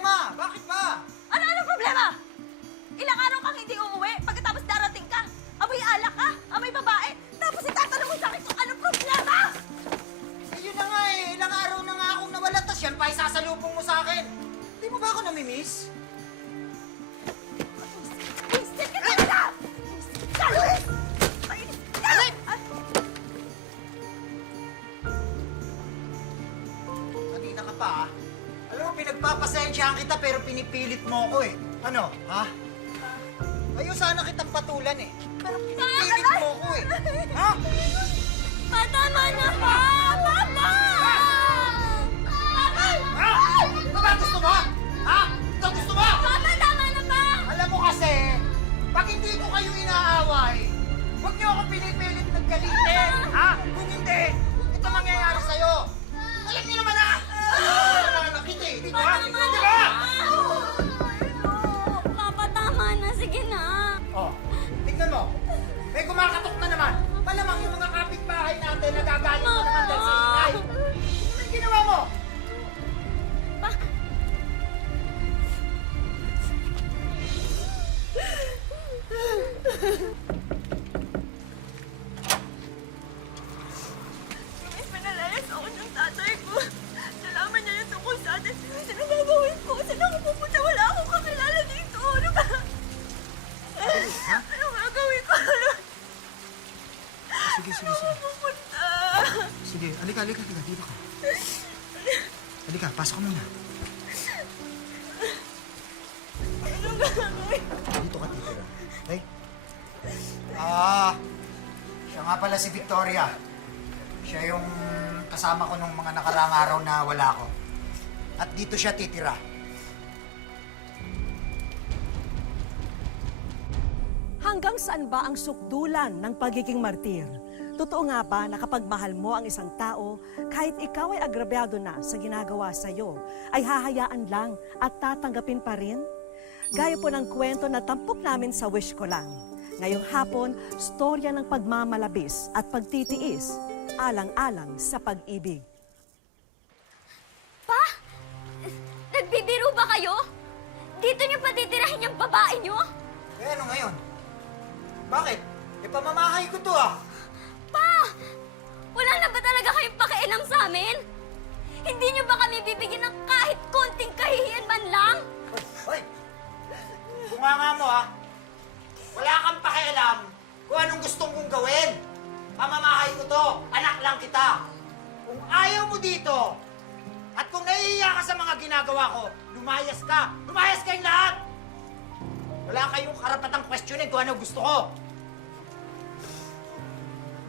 problema? Bakit ba? Ano problema? Ilang araw kang hindi umuwi, pagkatapos darating ka, amoy alak ka, amoy babae, tapos itatanong mo sa akin kung anong problema? Ayun na nga eh. Ilang araw na nga akong nawala, tas yan pa isasalubong mo sa akin. Hindi mo ba ako namimiss? Wasted ka talaga! Wasted ka, Luis! Mainis ka! Kanina ka pa, ah. Alam mo, pinagpapasensyahan kita pero pinipilit mo ako eh. Ano, ha? Ayaw sana kitang patulan eh. Pero pinipilit mo ako eh. Ha? Pa, tama na pa! Papa! Papa! Ha? Ito ba gusto mo? Ha? Ito gusto mo? Papa, tama na pa! Alam mo kasi, pag hindi ko kayo inaaway, huwag niyo ako pinipilit nagkalitin. Ha? Kung hindi, ito mangyayari sa'yo. Alam niyo naman ha? Alam kita eh, di ba? Di ba? Papa, tama na. Sige na. Oh, tignan mo. May kumakatok na naman. Malamang yung mga kapitbahay natin nagagalit na naman dahil sa ingay. Ano yung ginawa mo? Pa! Luis, pinalayas ako ng tatay ko. Nalaman niya yung tungkol sa atin. Ano gagawin ko? Saan ako pupunta? Wala akong kakilala dito. Ano ba? Ha? Ano gagawin ko? Sige, sige, sige. Pupunta. Sige, halika. Dito ka. Halika, pasok ka muna. Ano gagawin? Dito ka, titira. Okay? Siya nga pala si Victoria. Siya yung kasama ko nung mga nakaraang araw na wala ko. At dito siya titira. Hanggang saan ba ang sukdulan ng pagiging martir? Totoo nga ba na kapag mahal mo ang isang tao, kahit ikaw ay agrabyado na sa ginagawa sa'yo, ay hahayaan lang at tatanggapin pa rin? Gaya po ng kwento na tampok namin sa Wish Ko Lang. Ngayong hapon, storya ng pagmamalabis at pagtitiis, alang-alang sa pag-ibig. Pa? Nagbibiro ba kayo? Dito niyo pa titirahin yung babae niyo? Eh, ano ngayon? Bakit? Eh, pamamahay ko to ah. Pa! Wala na ba talaga kayong pakialam sa amin? Hindi niyo ba kami bibigyan ng kahit konting kahihiyan man lang? Hoy! Bunganga mo ah. Wala kang pakialam kung anong gustong kong gawin. Pamamahay ko to. Anak lang kita. Kung ayaw mo dito, at kung nahihiya ka sa mga ginagawa ko, lumayas ka. Lumayas kayong lahat! Wala kayong karapatang questionin kung ano gusto ko.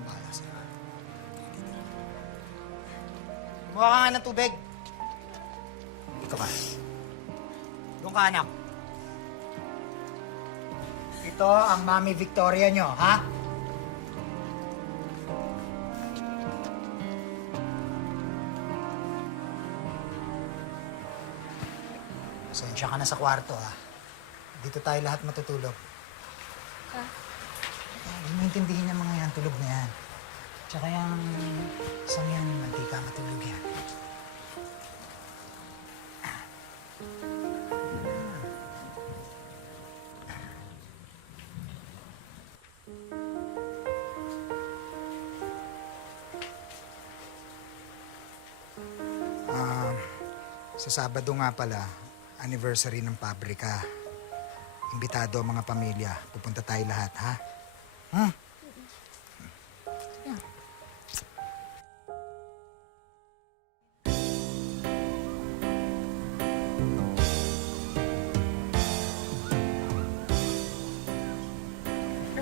Bahala sa'yo. Kumuha ka nga ng tubig. Dito ka. Doon ka, anak. Ito ang Mami Victoria nyo, ha? Pasensya ka na sa kwarto, ha? Dito tayo lahat matutulog. Ha? Hindi mo intindihin yung mga yan, tulog na yan. Tsaka yung isang yan, hindi ka matulog yan. Sa Sabado nga pala, anniversary ng pabrika. Imbitado ang mga pamilya. Pupunta tayo lahat, ha? Hmm?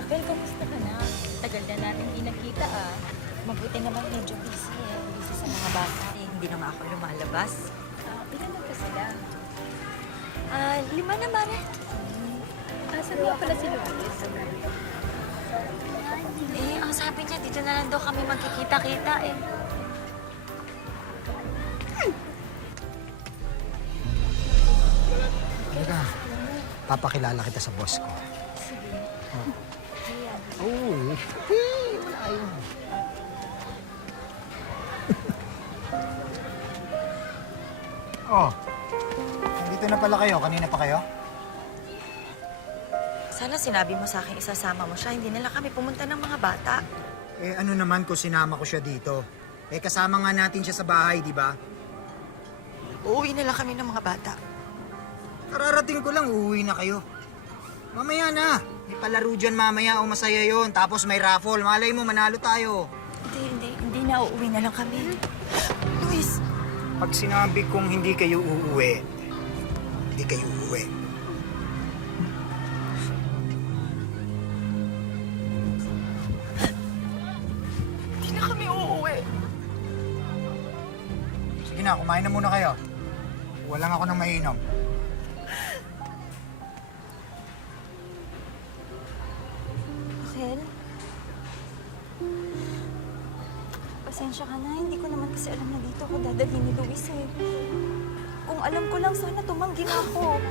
Raquel, kamusta ka na? Tagal na natin hindi nagkita ah. Mabuti naman medyo busy eh. Busy sa mga bata eh. Hindi na nga ako lumalabas. Ilan lang ka sila? 5 na, Mare. Saan nga pala si Lourdes? Eh, ang sabi niya, dito na lang daw kami magkikita-kita eh. Halika. Papakilala kita sa boss ko. Sige. Oh, wala yun. Oh, nandito Dito na pala kayo. Kanina pa kayo? Sana sinabi mo sa akin isasama mo siya. Hindi na lang kami pumunta ng mga bata. Eh ano naman kung sinama ko siya dito? Eh kasama nga natin siya sa bahay, di ba? Uuwi na lang kami ng mga bata. Kararating ko lang, uuwi na kayo. Mamaya na. May palaro dyan mamaya o masaya yon. Tapos may raffle. Malay mo, manalo tayo. Hindi na. Uuwi na lang kami. Luis! Pag sinabi kong hindi kayo uuwi, hindi kayo uuwi. Hindi na kami uuwi. Sige na, kumain na muna kayo. Walang ako ng mainom. Raquel? Pasensya ka na. Hindi ko naman kasi alam na dito ako dadalhin ni Luis eh. Kung alam ko lang, sana tumanggi na ako.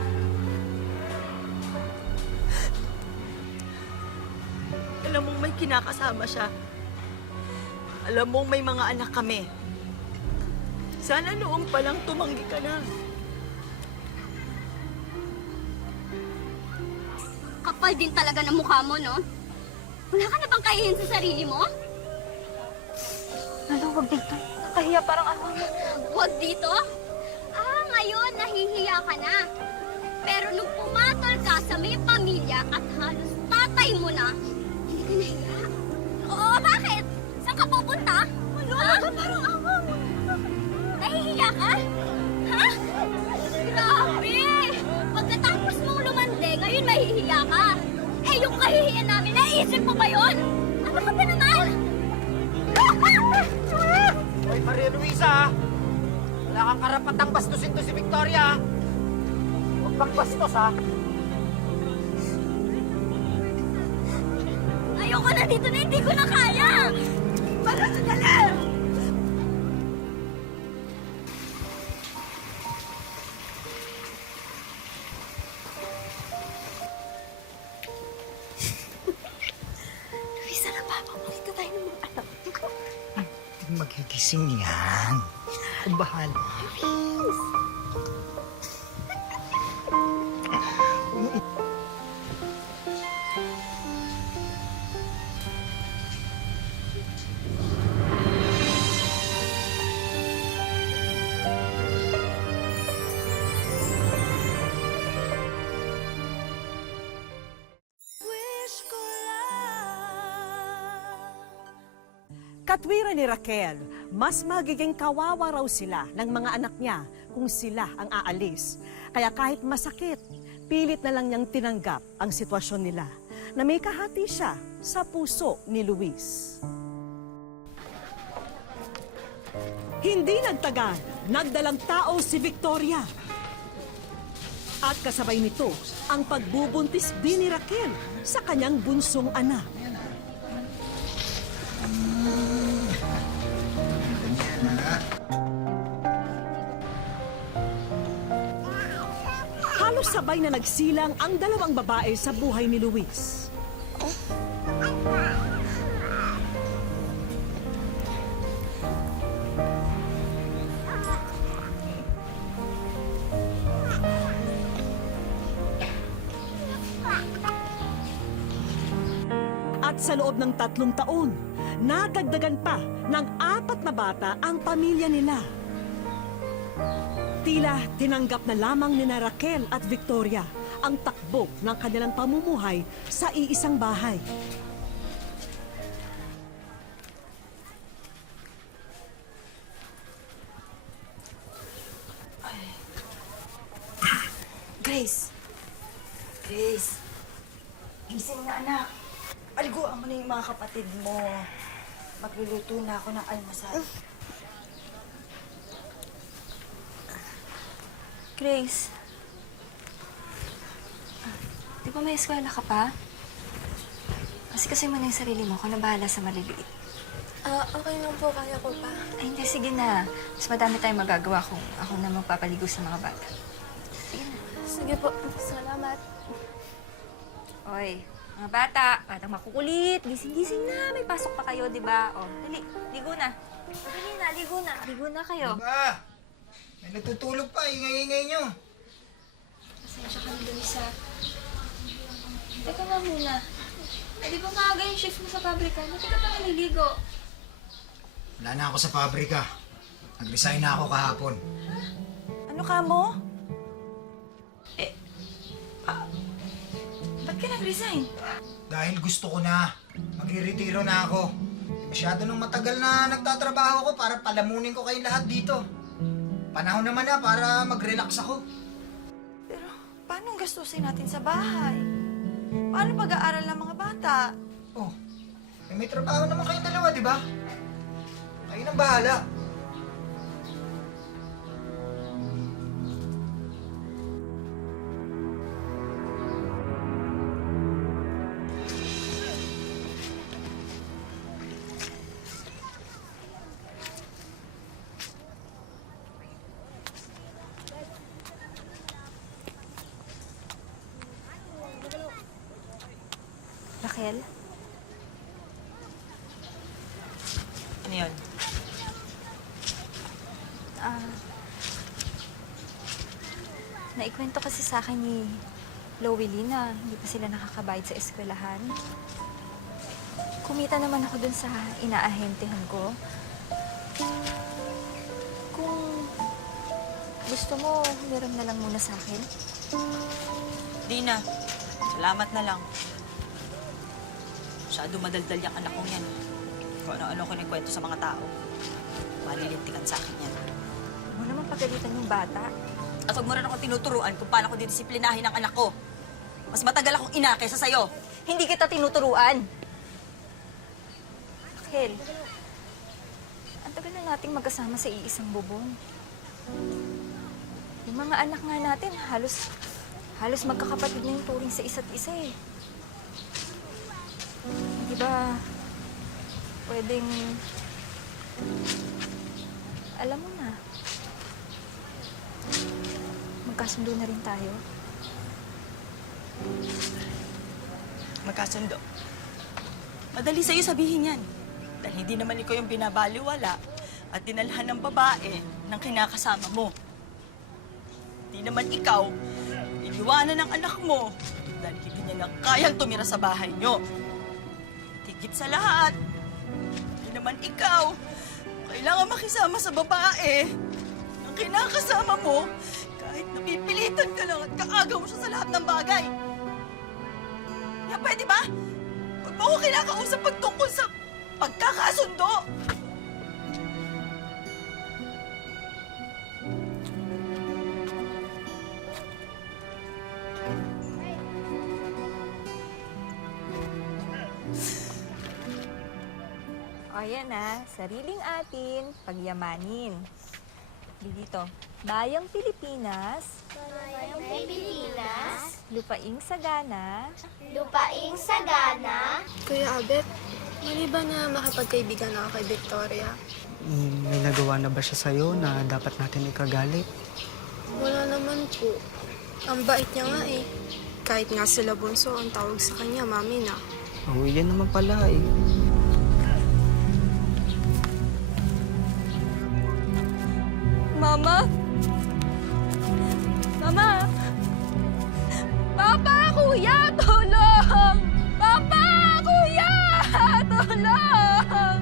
Alam mong may kinakasama siya. Alam mong may mga anak kami. Sana noong pa lang tumanggi ka na. Kapal din talaga ng mukha mo, no? Wala ka na bang kahihin sa sarili mo? Lalo, wag dito. Nakahiya parang awa mo. Huwag dito? Ngayon nahihiya ka na. Pero nung pumatol ka sa may pamilya at halos tatay mo na, hindi ka nahiya. Oo, bakit? Saan ka pupunta? Wala ka parang awa mo. Nahihiya ka? Ha? Grabe! Pagkatapos mong lumande, ngayon mahihiya ka. Eh, yung kahihiyan namin, naisip mo ba yun? Ano ka ba naman? Hoy, Maria Luisa! Wala kang karapatang bastusin to si Victoria! Huwag kang bastos, ha? Ayoko na dito na hindi ko na kaya! Para sa dali! Luis, ano ba? Makita tayo ng mga anak. Magigising yan. Kung bahala. Katwiran ni Raquel, mas magiging kawawa raw sila ng mga anak niya kung sila ang aalis. Kaya kahit masakit, pilit na lang niyang tinanggap ang sitwasyon nila na may kahati siya sa puso ni Luis. Hindi nagtagal, nagdalang tao si Victoria. At kasabay nito ang pagbubuntis din ni Raquel sa kanyang bunsong anak. Halos sabay na nagsilang ang dalawang babae sa buhay ni Luis. At sa loob ng 3 taon, nadagdagan pa ng 4 na bata ang pamilya nila. Tila tinanggap na lamang ni Raquel at Victoria ang takbo ng kanilang pamumuhay sa iisang bahay. Grace! Grace! Gising na, anak. Paliguan mo na yung mga kapatid mo. Magluluto na ako ng almusal. Grace, di ba may eskwela ka pa? Kasi mo na yung sarili mo, ako na bahala sa maliliit. Okay lang po, kaya ko pa. Ay, hindi, sige na. Mas madami tayong magagawa kung ako na magpapaligo sa mga bata. Sige na. Sige po, salamat. Oy, mga bata, batang makukulit, gising-gising na. May pasok pa kayo, di ba? O, dali, ligo na. Dali na, ligo na. Ligo na kayo. Ba? May natutulog pa, ingay-ingay nyo. Pasensya ka na, Luisa. Teka nga muna. Di ba maaga yung shift mo sa pabrika? Ba't ka pa naliligo? Wala na ako sa pabrika. Nag-resign na ako kahapon. Ano ka mo? Ba't ka nag-resign? Dahil gusto ko na. Magre-retiro na ako. Masyado nung matagal na nagtatrabaho ko para palamunin ko kayong lahat dito. Panahon naman na para mag-relax ako. Pero paano gastusin natin sa bahay? Paano pag-aaral ng mga bata? Oh, may trabaho naman kayong dalawa, di ba? Kayo nang bahala. Raquel? Ano yun? Naikwento kasi sa akin ni Lowely na hindi pa sila nakakabayad sa eskwelahan. Kumita naman ako dun sa inaahentehan ko. Kung gusto mo, hiram na lang muna sa akin. Di na. Salamat na lang. Masyado madaldal yung anak kong yan. Kung ano-ano ko kwento sa mga tao. Malilintikan sa akin yan. Huwag mo naman pagalitan yung bata. At huwag mo rin akong tinuturuan kung paano ko didisiplinahin ang anak ko. Mas matagal akong ina kaysa sa'yo. Hindi kita tinuturuan. Raquel, ang tagal na nating magkasama sa iisang bubong. Yung mga anak nga natin, halos magkakapatid na yung turing sa isa't isa eh. Di ba, pwedeng, alam mo na, magkasundo na rin tayo. Magkasundo. Madali sa'yo sabihin yan. Dahil hindi naman ikaw yung binabaliwala at dinalhan ng babae ng kinakasama mo. Hindi naman ikaw iniwanan ng anak mo dahil hindi niya na kayang tumira sa bahay niyo. Tigit sa lahat, hindi naman ikaw kailangan makisama sa babae ng kinakasama mo kahit napipilitan ka lang at kaagaw mo siya sa lahat ng bagay. Kaya pwede ba? Huwag mo ako kinakausap pagtungkol sa pagkakasundo. O yan na, sariling atin, pagyamanin. Dito, Bayang Pilipinas, Bayang Pilipinas, lupaing sagana, lupaing sagana. Kuya Abet, mali ba na makapagkaibigan ako kay Victoria? May nagawa na ba siya sa'yo na dapat natin ikagalit? Wala naman po. Ang bait niya nga eh. Kahit nga sila bunso, ang tawag sa kanya, Mami na. Oo, yan naman pala eh. Mama? Mama? Papa, Kuya, tulong! Papa, Kuya, tulong!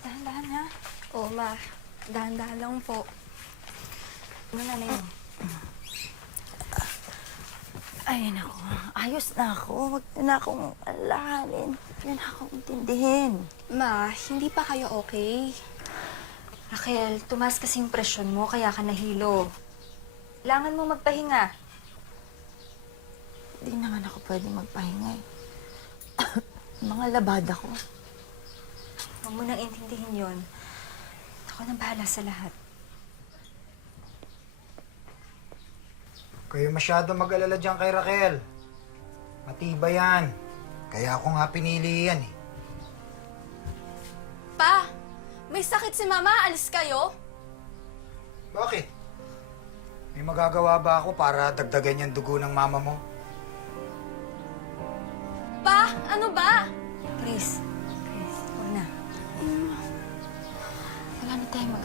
Dahan-dahan ha? Oo, Ma. Dahan-dahan lang po. Ano na yun? Ay, naku. Ayos na ako. Huwag na akong alahanin. Huwag na akong intindihin. Ma, hindi pa kayo okay? Raquel, tumaas kasi yung presyon mo, kaya ka nahilo. Kailangan mo magpahinga. Hindi naman ako pwede magpahinga eh. Mga labada ko. Huwag mo nang intindihin yon. Ako nang bahala sa lahat. Kayo masyado mag-alala dyan kay Raquel. Matibay yan. Kaya ako nga pinili yan eh. Pa, may sakit si Mama. Alis kayo? Bakit? May magagawa ba ako para dagdagan yung dugo ng mama mo?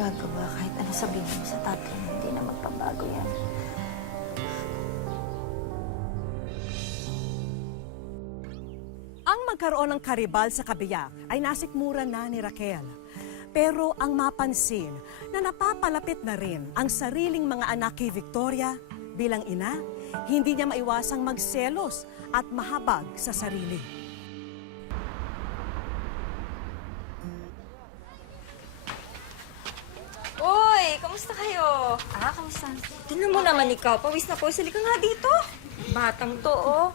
magagawa kahit ano sabihin mo sa tatay. Hindi na magbabago yan. Ang magkaroon ng karibal sa kabiyak ay nasikmura na ni Raquel. Pero ang mapansin na napapalapit na rin ang sariling mga anak kay Victoria bilang ina, hindi niya maiwasang magselos at mahabag sa sarili. Uy, kamusta kayo? Kamusta? Tignan mo naman ikaw, pawis na pawis. Halika nga dito. Batang to, oh.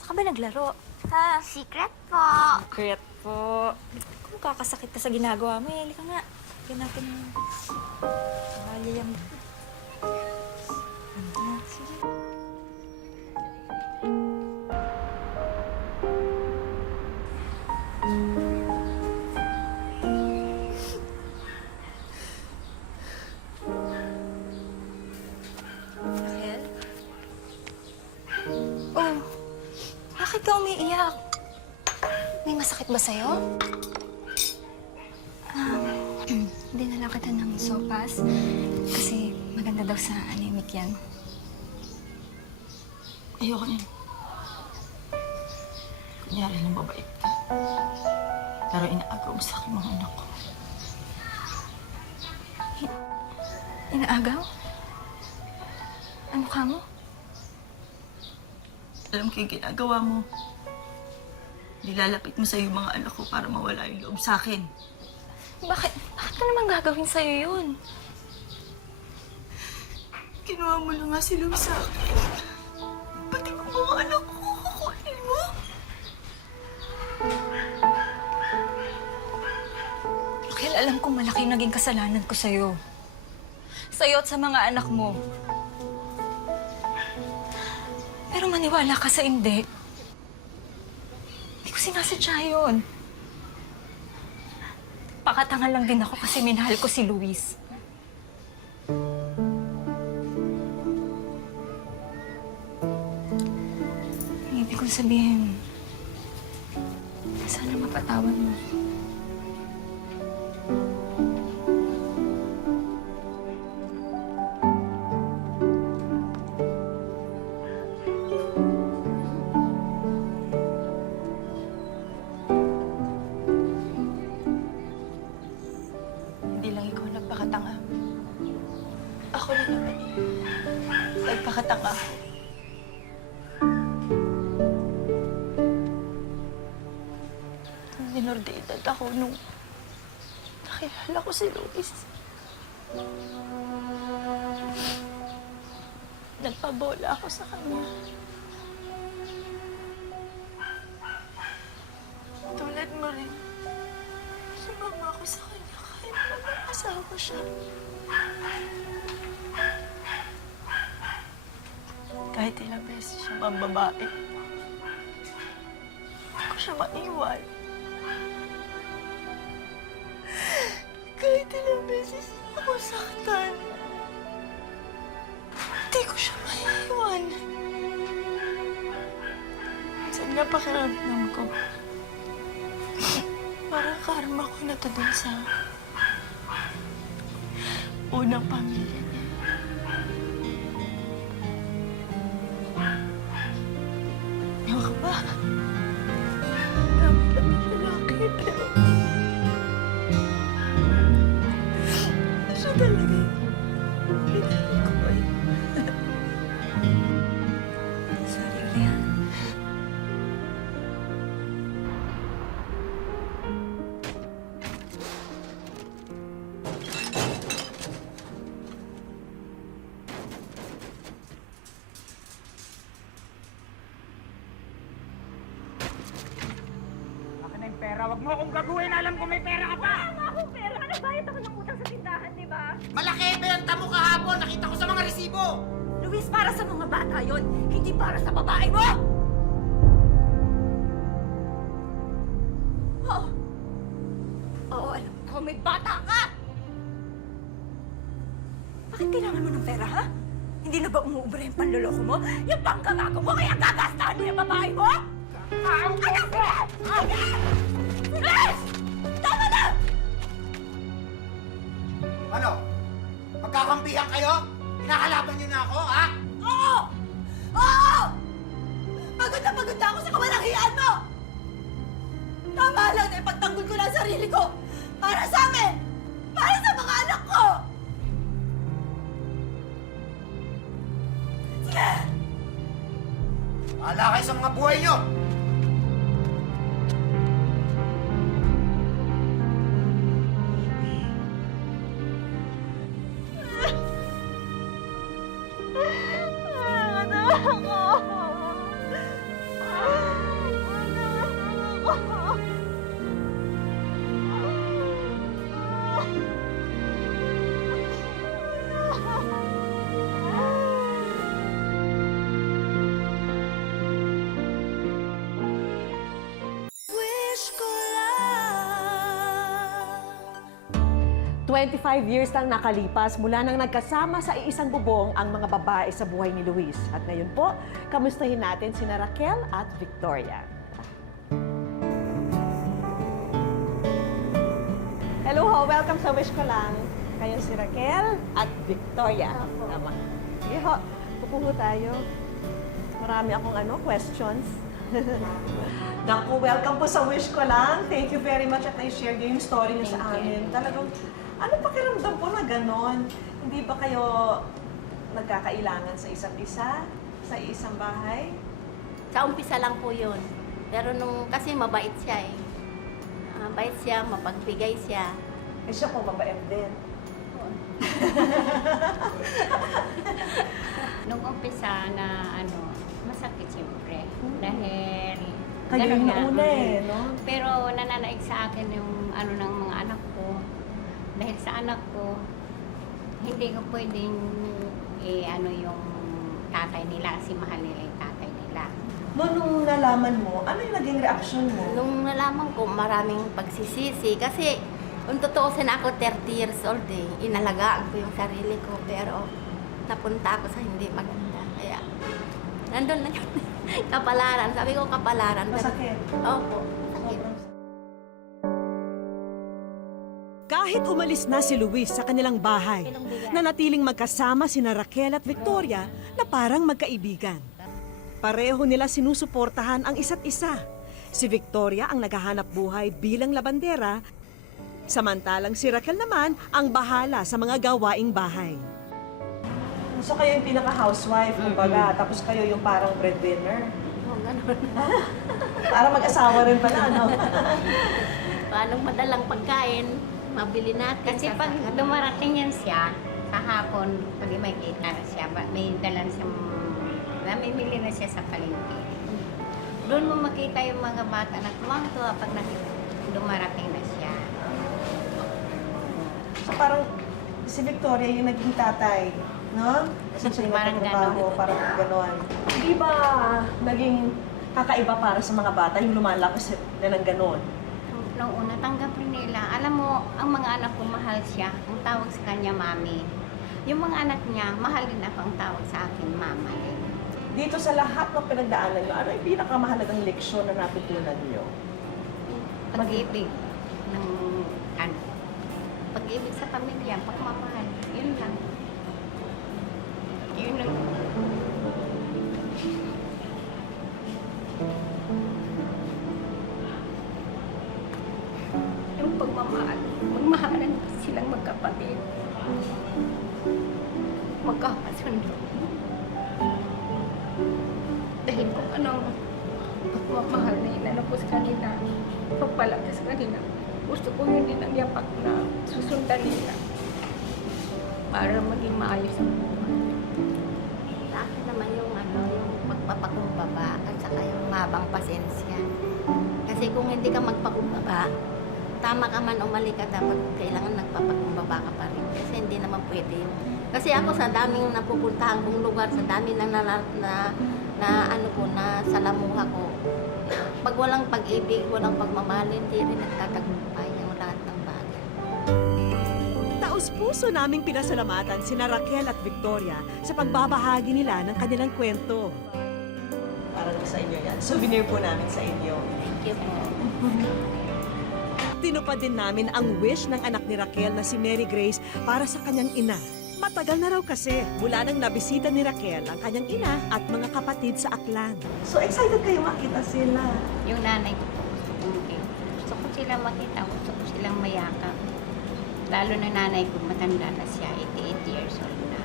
Saan ka ba naglaro? Ha? Secret po. Secret po. Kung kakasakit ka sa ginagawa mo, halika nga. Halika natin yung... Ayayam. Sige. Raquel? Oh, bakit ka umiiyak? May masakit ba sa'yo? Dinala kita ng sopas kasi maganda daw sa anemic yan. Ayoko yan. Kunyari ng babait ka. Pero inaagaw mo sa akin mga anak ko. Inaagaw? Ano ka mo? Alam ko yung ginagawa mo. Nilalapit mo sa'yo yung mga anak ko para mawala yung loob sa akin. Bakit ka naman gagawin sa'yo yun? Kinuha mo na nga si Louie sa akin. Pati kung mga anak ko, kukunin mo. Raquel, alam kong malaki naging kasalanan ko sa'yo. Sa'yo at sa mga anak mo. Pero maniwala ka sa hindi. Hindi ko sinasadya yun. Pakatanga lang din ako kasi minahal ko si Luis. Ang ibig kong sabihin, sana mapatawad mo. Hindi lang ikaw nagpakatanga. Ako na naman. Nagpakatanga. Minor de edad ako nung nakilala ko si Luis. Nagpabola ako sa kanya. Tulad mo rin. Sumama ako sa kanya kahit mag-asawa siya. Kahit ilang beses siya mambabae, hindi ko siya maiwan. Kahit ilang beses ako saktan, hindi ko siya maiwan. Minsan nga pakiramdam ko, parang karma ko na to dun sa unang pamilya niya. Ewan ka ba? Marami lang ang lalaki, pero siya talaga yung pinahal ko eh. Sorry, Rian. Akin na yung pera. Huwag mo akong gagawin. Alam ko may pera ka pa. Wala akong pera. Nagbayad ako ng utang sa tindahan, di ba? Malaki benta mo kahapon. Nakita ko sa mga resibo. Luis, para sa mga bata yon, hindi para sa babae mo! Oo, alam ko, may bata ka! Bakit kailangan mo ng pera, ha? Hindi na ba umuubra yung panloloko mo? Yung pangkamago mo, kaya gagastahan mo yung babae mo? Ano ba? Luis! Tama na! Ano? Magkakampihan kayo? Kinakalaban niyo na ako, ha? Oo! Oo! Pagod na ako sa kamalahian mo! Tama lang na ipagtanggol ko lang sarili ko para sa amin! Para sa mga anak ko! Sige! Bahala kayo sa mga buhay niyo! Wish ko lang 25 years lang nakalipas mula nang nagkasama sa iisang bubong ang mga babae sa buhay ni Luis. At ngayon po, kamustahin natin sina Raquel at Victoria. Hello ho, welcome sa Wish Ko Lang. Kayo si Raquel at Victoria. Tama. Sige ho, upo ho tayo. Marami akong questions. Naku, welcome po sa Wish Ko Lang. Thank you very much at na-share niyo yung story niyo sa amin. Talagang, ano pakiramdam po na ganon? Hindi ba kayo nagkakailangan sa isa't isa? Sa isang bahay? Sa umpisa lang po yun. Pero kasi mabait siya eh. Mabait siya, mapagbigay siya. Eh siya po mabait din. Nung umpisa na masakit siyempre. Dahil Kayo ganun yung nga, nauna eh, no? Pero nananaig sa akin yung ng mga anak ko. Dahil sa anak ko, hindi ko pwedeng yung tatay nila kasi mahal nila yung tatay nila. Nung nalaman mo, ano yung naging reaksyon mo? Nung nalaman ko, maraming pagsisisi. Kasi, kung totoo na ako, 30 years old eh. Inalagaan ko yung sarili ko. Pero, napunta ako sa hindi maganda. Kaya, nandun na yun. Kapalaran. Sabi ko, kapalaran. Masakit. Opo. Sakit. Kahit umalis na si Luis sa kanilang bahay, nanatiling magkasama sina Raquel at Victoria na parang magkaibigan. Pareho nila sinusuportahan ang isa't isa. Si Victoria ang naghahanap buhay bilang labandera, samantalang si Raquel naman ang bahala sa mga gawaing bahay. So kayo yung pinaka-housewife, kumbaga, tapos kayo yung parang breadwinner. Oh, ganun. Parang mag-asawa rin pala, no? Paano madalang pagkain, mabili natin. Kasi pag dumarating yan siya, sa hapon, pag may kita na siya, may dalan siyang, namimili na siya sa palengke. Doon mo makita yung mga bata na tumangtuwa pag dumarating na siya. So parang si Victoria yung naging tatay, no? Kasi siya yung Parang nagtatrabaho, ganon. parang gano'n. Di ba naging kakaiba para sa mga bata yung lumalakas na ng gano'n? Noong una, tanggap rin nila. Alam mo, ang mga anak ko, mahal siya. Ang tawag sa kanya, mami. Yung mga anak niya, mahal din ako ang tawag sa akin, mama din. Dito sa lahat ng pinagdaanan nyo, ano yung pinakamahalagang leksyon na natutunan nyo? Pag-ibig ng pag-ibig sa pamilya, pagmamahal. Yun lang. Yun lang. Yung pagmamahal. Magmahalan silang magkapatid. Magkakasundo. Dahil kung anong pagmamahal na inano ko sa kanila, pagpalakas sa kanila, gusto ko yun din ang yapak na susundan nila para maging maayos ang buhay. Sa akin naman yung yung magpapakumbaba at saka yung mabang pasensya. Kasi kung hindi ka magpakumbaba, tama ka man o mali ka, dapat kailangan nagpapakumbaba ka pa rin. Kasi hindi naman pwede yung... Kasi ako sa daming napupuntahan kong lugar, sa dami na salamuha ko, pag walang pag-ibig, walang pagmamahal, hindi rin nagtatagumpay ang lahat ng bagay. Taos-puso naming pinasalamatan sina Raquel at Victoria sa pagbabahagi nila ng kanilang kwento. Parang sa inyo yan. Souvenir po namin sa inyo. Thank you po. Tinupad din namin ang wish ng anak ni Raquel na si Mary Grace para sa kanyang ina. Matagal na raw kasi mula nang nabisita ni Raquel ang kanyang ina at mga kapatid sa Aklan. So excited kayo makita sila. Yung nanay ko po, gusto ko silang makita, gusto ko silang mayakap. Lalo na nanay ko, matanda na siya, 88 years old na.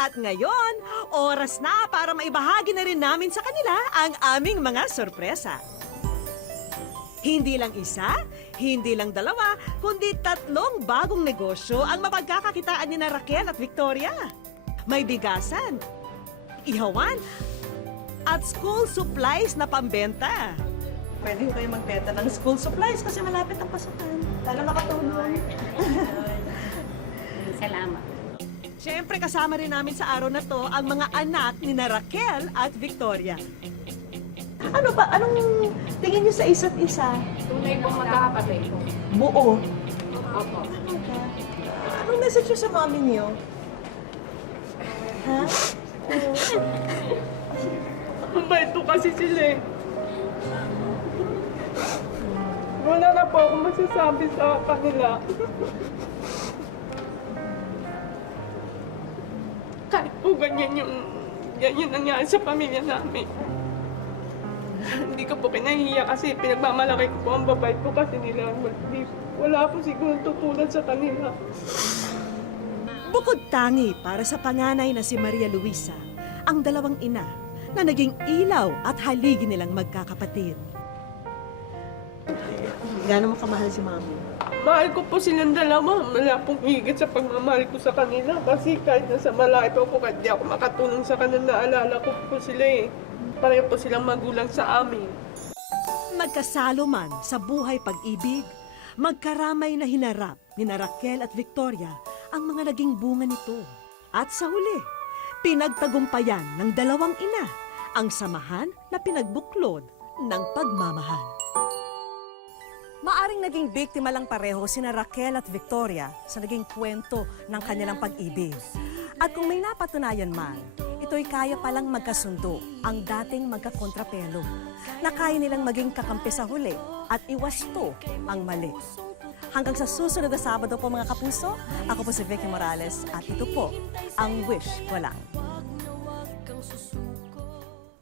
At ngayon, oras na para maibahagi na rin namin sa kanila ang aming mga sorpresa. Hindi lang isa, hindi lang dalawa, kundi 3 bagong negosyo ang mapagkakakitaan ni na Raquel at Victoria. May bigasan, ihawan, at school supplies na pambenta. Pwede kayo magbenta ng school supplies kasi malapit ang pasukan. Sana makatulong. Salamat. Siyempre kasama rin namin sa araw na to ang mga anak ni na Raquel at Victoria. Ano ba? Anong tingin niyo sa isa't isa? Tunay pong magkakapatid. Buo. Opo. Anong message niyo sa mommy niyo? Ha? Mabait po kasi sila eh. Wala na po akong masasabi sa kanila. Kahit po ganyan nangyari sa pamilya namin. Hindi ko po kinahiya kasi pinagmamalaki ko po ang babait ko kasi nila. Wala po siguro tutulad sa kanila. Bukod tangi para sa panganay na si Maria Luisa, ang dalawang ina na naging ilaw at haligi nilang magkakapatid. Gaano mo kamahal si mami? Mahal ko po silang dalawa. Wala pong higit sa pagmamahal ko sa kanila. Kasi kahit nasa malayo po, kahit di ako makatulong sa kanila, naalala ko po sila eh. Pareho po silang magulang sa amin. Magkasalo man sa buhay pag-ibig, magkaramay na hinarap ni na Raquel at Victoria ang mga naging bunga nito. At sa huli, pinagtagumpayan ng dalawang ina ang samahan na pinagbuklod ng pagmamahal. Maaring naging biktima lang pareho sina Raquel at Victoria sa naging kwento ng kanilang pag-ibig. At kung may napatunayan man, ito'y kaya palang magkasundo ang dating magkakontrapelo na kaya nilang maging kakampi sa huli at iwasto ang mali. Hanggang sa susunod na Sabado po mga kapuso, ako po si Vicky Morales at ito po ang Wish Ko Lang.